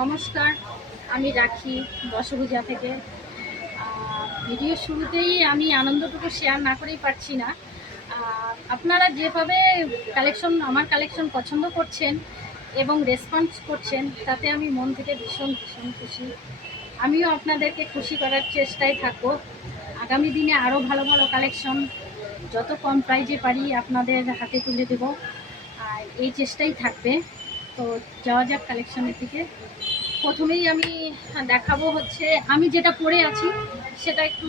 নমস্কার, আমি রাখি দশভূজা থেকে। ভিডিও শুরুতেই আমি আনন্দটুকু শেয়ার না করেই পারছি না। আপনারা যেভাবে আমার কালেকশন পছন্দ করছেন এবং রেসপন্স করছেন, তাতে আমি মন থেকে ভীষণ ভীষণ খুশি। আমিও আপনাদেরকে খুশি করার চেষ্টায় থাকবো। আগামী দিনে আরও ভালো ভালো কালেকশন যত কম প্রাইজে পারি আপনাদের হাতে তুলে দেব, আর এই চেষ্টাই থাকবে। তো যাওয়া যাক কালেকশনের দিকে। প্রথমেই আমি দেখাবো হচ্ছে আমি যেটা পরে আছি সেটা একটু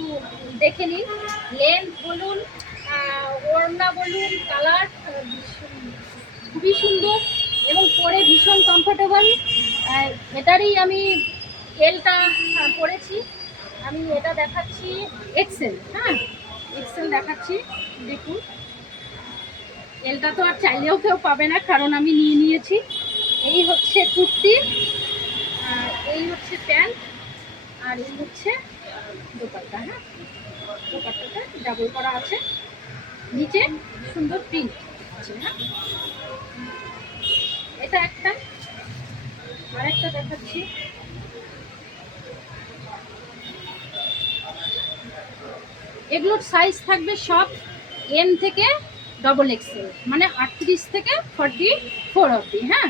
দেখে নিন। লেন্থ বলুন, ওড়না বলুন, কালার খুবই সুন্দর এবং পরে ভীষণ কমফোর্টেবল। এটারই আমি এলটা পরেছি। আমি এটা দেখাচ্ছি এক্সেল। হ্যাঁ, এক্সেল দেখাচ্ছি, দেখুন। এলটা তো আর চাইলেও কেউ পাবে না, কারণ আমি নিয়ে নিয়েছি। এই হচ্ছে কুর্তি, আর এই হচ্ছে প্যান্ট, আর এই হচ্ছে দোপাট্টা। হ্যাঁ, দোপাট্টাটা ডাবল করা আছে, নিচে সুন্দর প্রিন্ট আছে। হ্যাঁ, এটা একটা। আরেকটা দেখাচ্ছি, এগুলোর সাইজ থাকবে সব এম থেকে ডবল এক্সেল, মানে 38 থেকে 44 অবধি। হ্যাঁ,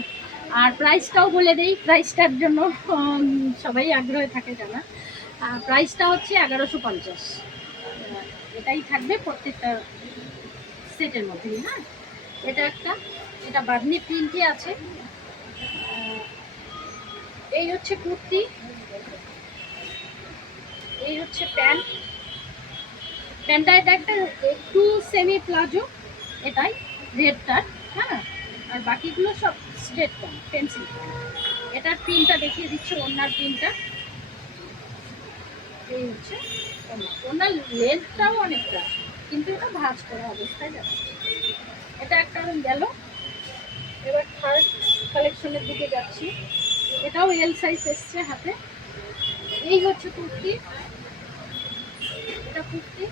আর প্রাইসটাও বলে দেই, প্রাইসটার জন্য সবাই আগ্রহে থাকে জানা। প্রাইসটা হচ্ছে 1150। এটাই থাকবে প্রত্যেকটা সেটের মধ্যে। হ্যাঁ, এটা একটা, এটা বাঁধনি প্রিন্টে আছে। এই হচ্ছে কুর্তি, এই হচ্ছে প্যান্ট। প্যান্টটা এটা একটা একটু সেমি প্লাজো, এটাই রেডটার। হ্যাঁ, আর বাকিগুলো সব স্ট্রেট প্যান্ট, পেন্সিল প্যান্ট। এটার প্রিন্টটা দেখিয়ে দিচ্ছে, ওনার প্রিন্টটা। এই হচ্ছে ওনার লেন্থটাও অনেকটা, কিন্তু এটা ভাঁজ করা অবস্থায় যাচ্ছে। এটা একটা গেল। এবার থার্ড কালেকশনের দিকে যাচ্ছি। এটাও এল সাইজ এসছে হাতে। এই হচ্ছে কুর্তি, এটা কুর্তি।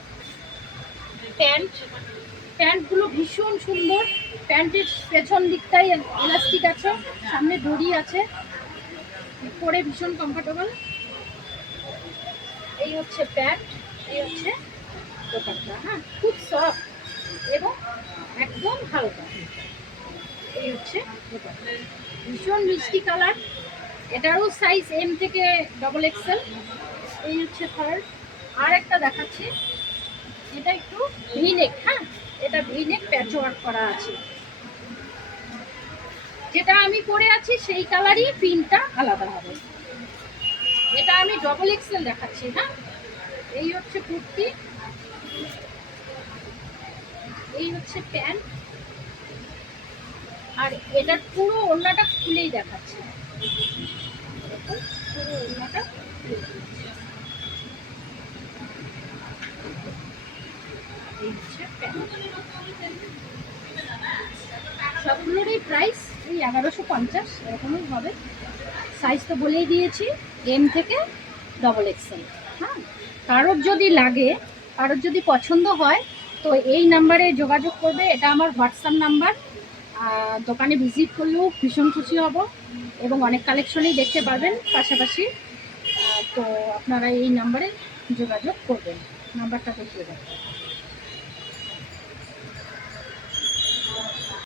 প্যান্ট, প্যান্টগুলো ভীষণ সুন্দর। প্যান্টের পেছন দিকটাই এলাস্টিক আছে, সামনে দড়ি আছে, পরে ভীষণ কমফোর্টেবল। এই হচ্ছে প্যান্ট, এই হচ্ছে দোপাট্টা। হ্যাঁ, খুব সফট এবং একদম হালকা। এই হচ্ছে দোপাট্টা, ভীষণ মিষ্টি কালার। এটারও সাইজ এম থেকে ডবল এক্সেল। এই হচ্ছে থার্ড। আর একটা দেখাচ্ছি, এটা একটু ভিনেক। হ্যাঁ, এটা ভিনেক প্যাচ ওয়ার্ক করা আছে। যেটা আমি পরে আছি সেই কালারই প্রিন্টটা আলাদা হবে। এটা আমি ডবল এক্সেল দেখাচ্ছি। হ্যাঁ, এই হচ্ছে কুর্তি, এই হচ্ছে প্যান্ট, আর এটার পুরো ওড়নাটা খুলেই দেখাচ্ছি। পুরো ওড়নাটা এই হচ্ছে প্যান্ট। সবগুলোরই প্রাইস এই 1150 এরকমই হবে। সাইজ তো বলেই দিয়েছি, এম থেকে ডবল এক্সেল। হ্যাঁ, কারোর যদি লাগে, কারোর যদি পছন্দ হয়, তো এই নাম্বারে যোগাযোগ করবে। এটা আমার হোয়াটসঅ্যাপ নাম্বার। দোকানে ভিজিট করলেও ভীষণ খুশি হব এবং অনেক কালেকশনই দেখতে পারবেন পাশাপাশি। তো আপনারা এই নাম্বারে যোগাযোগ করবেন, নাম্বারটা দেখিয়ে দেবেন।